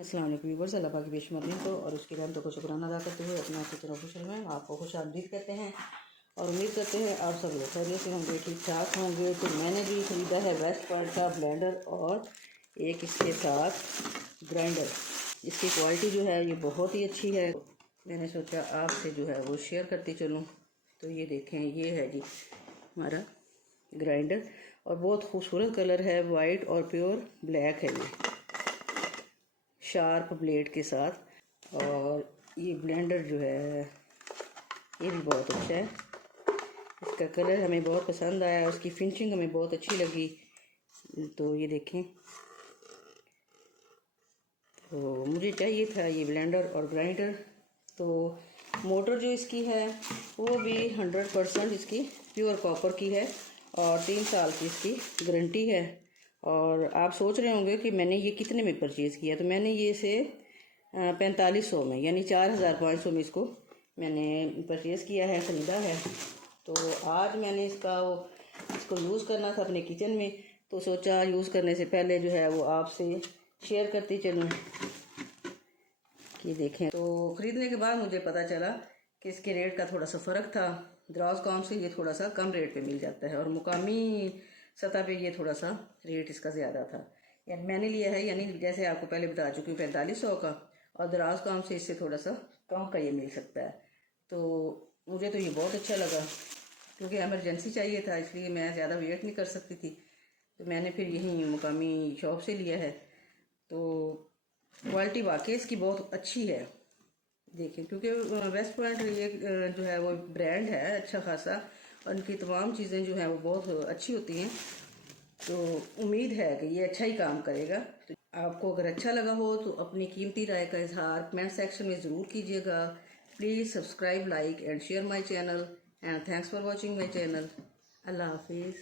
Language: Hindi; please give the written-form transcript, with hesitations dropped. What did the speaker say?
अस्सलाम वालेकुम व्यूअर्स, अल्लाह पाक की बेशुमार तो और उसके लिए हम तो को शुक्राना अदा करते हुए अपना किचन ऑफिशियल में आपको खुश आमदीद कहते हैं और उम्मीद करते हैं आप सब लोग खैरियत से होंगे, ठीक ठाक होंगे। तो मैंने भी ख़रीदा है वेस्ट पॉइंट का ब्लेंडर और एक इसके साथ ग्राइंडर। इसकी क्वालिटी जो है ये बहुत ही अच्छी है। मैंने सोचा आपसे जो है वो शेयर करती चलूँ। तो ये देखें, ये है जी हमारा ग्राइंडर और बहुत खूबसूरत कलर है, वाइट और प्योर ब्लैक है ये, शार्प ब्लेड के साथ। और ये ब्लेंडर जो है ये भी बहुत अच्छा है। इसका कलर हमें बहुत पसंद आया, उसकी फिनिशिंग हमें बहुत अच्छी लगी। तो ये देखें, तो मुझे चाहिए था ये ब्लेंडर और ग्राइंडर। तो मोटर जो इसकी है वो भी 100% इसकी प्योर कॉपर की है और 3 साल की इसकी गारंटी है। और आप सोच रहे होंगे कि मैंने ये कितने में परचेज़ किया। तो मैंने ये से 4500 में यानी 4500 में इसको मैंने परचेज़ किया है, ख़रीदा है। तो आज मैंने इसको यूज़ करना था अपने किचन में, तो सोचा यूज़ करने से पहले जो है वो आपसे शेयर करती चलूँ कि देखें। तो ख़रीदने के बाद मुझे पता चला कि इसके रेट का थोड़ा सा फ़र्क था। दराज काम से ये थोड़ा सा कम रेट पे मिल जाता है और मुकामी सतह पे ये थोड़ा सा रेट इसका ज़्यादा था। यानी मैंने लिया है, यानी जैसे आपको पहले बता चुकी हूँ 4500 का, और दराज काम से इससे थोड़ा सा कम का ये मिल सकता है। तो मुझे तो ये बहुत अच्छा लगा क्योंकि एमरजेंसी चाहिए था, इसलिए मैं ज़्यादा वेट नहीं कर सकती थी। तो मैंने फिर यहीं मुकामी शॉप से लिया है। तो क्वालिटी वाकई इसकी बहुत अच्छी है। देखिए, क्योंकि वेस्ट पॉइंट ये जो है वो ब्रांड है अच्छा खासा और इनकी तमाम चीज़ें जो हैं वो बहुत अच्छी होती हैं। तो उम्मीद है कि ये अच्छा ही काम करेगा। तो आपको अगर अच्छा लगा हो तो अपनी कीमती राय का इजहार कमेंट सेक्शन में ज़रूर कीजिएगा। Please subscribe, like and share my channel and thanks for watching my channel. अल्लाह हाफिज़।